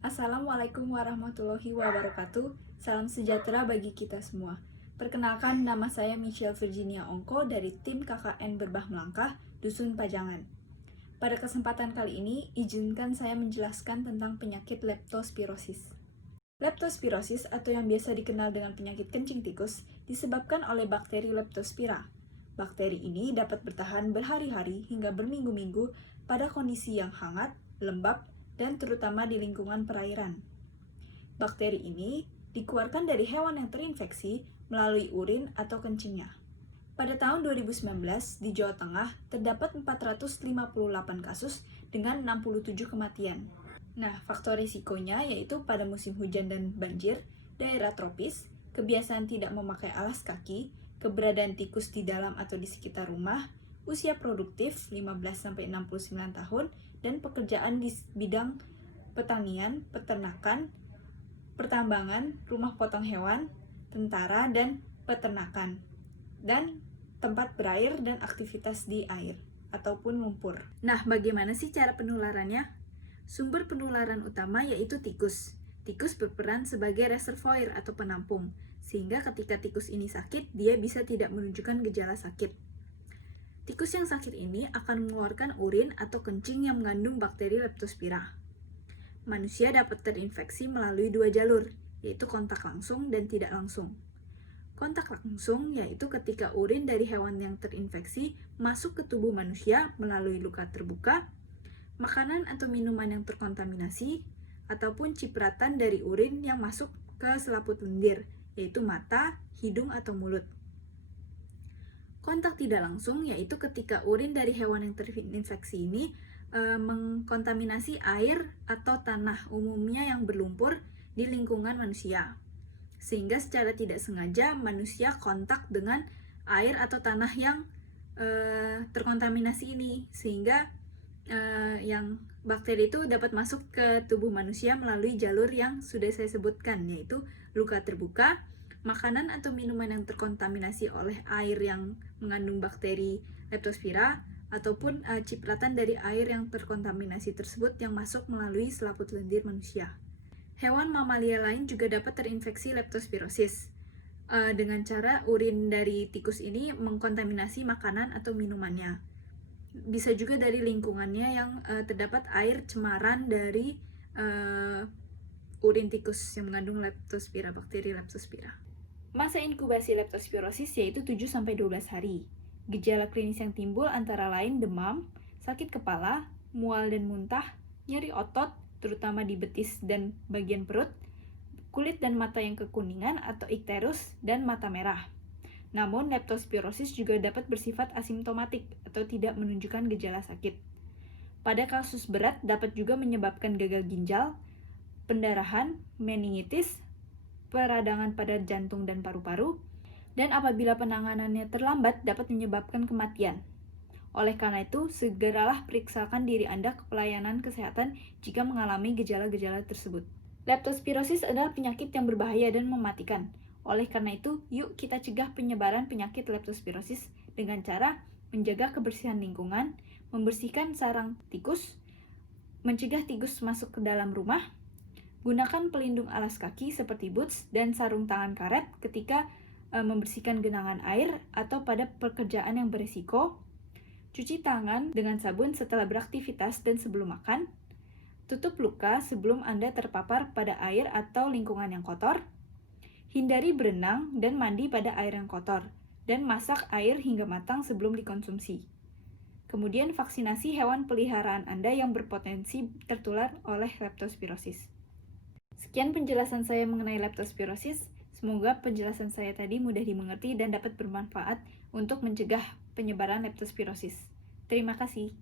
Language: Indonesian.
Assalamualaikum warahmatullahi wabarakatuh. Salam sejahtera bagi kita semua. Perkenalkan, nama saya Michelle Virginia Ongko dari tim KKN Berbah Melangkah, Dusun Pajangan. Pada kesempatan kali ini, izinkan saya menjelaskan tentang penyakit leptospirosis. Leptospirosis atau yang biasa dikenal dengan penyakit kencing tikus disebabkan oleh bakteri Leptospira. Bakteri ini dapat bertahan berhari-hari hingga berminggu-minggu pada kondisi yang hangat, lembab, dan terutama di lingkungan perairan. Bakteri ini dikeluarkan dari hewan yang terinfeksi melalui urin atau kencingnya. Pada tahun 2019, di Jawa Tengah terdapat 458 kasus dengan 67 kematian. Nah, faktor risikonya yaitu pada musim hujan dan banjir, daerah tropis, kebiasaan tidak memakai alas kaki, keberadaan tikus di dalam atau di sekitar rumah, usia produktif 15-69 tahun, dan pekerjaan di bidang pertanian, peternakan, pertambangan, rumah potong hewan, tentara, dan peternakan, dan tempat berair dan aktivitas di air ataupun lumpur. Nah, bagaimana sih cara penularannya? Sumber penularan utama yaitu tikus. Tikus berperan sebagai reservoir atau penampung, sehingga ketika tikus ini sakit, dia bisa tidak menunjukkan gejala sakit. Tikus yang sakit ini akan mengeluarkan urin atau kencing yang mengandung bakteri Leptospira. Manusia dapat terinfeksi melalui dua jalur, yaitu kontak langsung dan tidak langsung. Kontak langsung yaitu ketika urin dari hewan yang terinfeksi masuk ke tubuh manusia melalui luka terbuka, makanan atau minuman yang terkontaminasi, ataupun cipratan dari urin yang masuk ke selaput lendir, yaitu mata, hidung, atau mulut. Kontak tidak langsung yaitu ketika urin dari hewan yang terinfeksi ini mengkontaminasi air atau tanah umumnya yang berlumpur di lingkungan manusia. Sehingga secara tidak sengaja manusia kontak dengan air atau tanah yang terkontaminasi ini, sehingga yang bakteri itu dapat masuk ke tubuh manusia melalui jalur yang sudah saya sebutkan, yaitu luka terbuka, makanan atau minuman yang terkontaminasi oleh air yang mengandung bakteri Leptospira, ataupun cipratan dari air yang terkontaminasi tersebut yang masuk melalui selaput lendir manusia. Hewan mamalia lain juga dapat terinfeksi leptospirosis dengan cara urin dari tikus ini mengkontaminasi makanan atau minumannya. Bisa juga dari lingkungannya yang terdapat air cemaran dari urin tikus yang mengandung Leptospira, bakteri Leptospira. Masa inkubasi leptospirosis yaitu 7-12 hari. Gejala klinis yang timbul antara lain demam, sakit kepala, mual dan muntah, nyeri otot, terutama di betis dan bagian perut, kulit dan mata yang kekuningan atau ikterus, dan mata merah. Namun, leptospirosis juga dapat bersifat asimptomatik atau tidak menunjukkan gejala sakit. Pada kasus berat dapat juga menyebabkan gagal ginjal, pendarahan, meningitis, peradangan pada jantung dan paru-paru, dan apabila penanganannya terlambat dapat menyebabkan kematian. Oleh karena itu, segeralah periksakan diri Anda ke pelayanan kesehatan jika mengalami gejala-gejala tersebut. Leptospirosis adalah penyakit yang berbahaya dan mematikan. Oleh karena itu, yuk kita cegah penyebaran penyakit leptospirosis dengan cara menjaga kebersihan lingkungan, membersihkan sarang tikus, mencegah tikus masuk ke dalam rumah, gunakan pelindung alas kaki seperti boots dan sarung tangan karet ketika membersihkan genangan air atau pada pekerjaan yang berisiko, cuci tangan dengan sabun setelah beraktivitas dan sebelum makan, tutup luka sebelum Anda terpapar pada air atau lingkungan yang kotor, hindari berenang dan mandi pada air yang kotor, dan masak air hingga matang sebelum dikonsumsi. Kemudian vaksinasi hewan peliharaan Anda yang berpotensi tertular oleh leptospirosis. Sekian penjelasan saya mengenai leptospirosis. Semoga penjelasan saya tadi mudah dimengerti dan dapat bermanfaat untuk mencegah penyebaran leptospirosis. Terima kasih.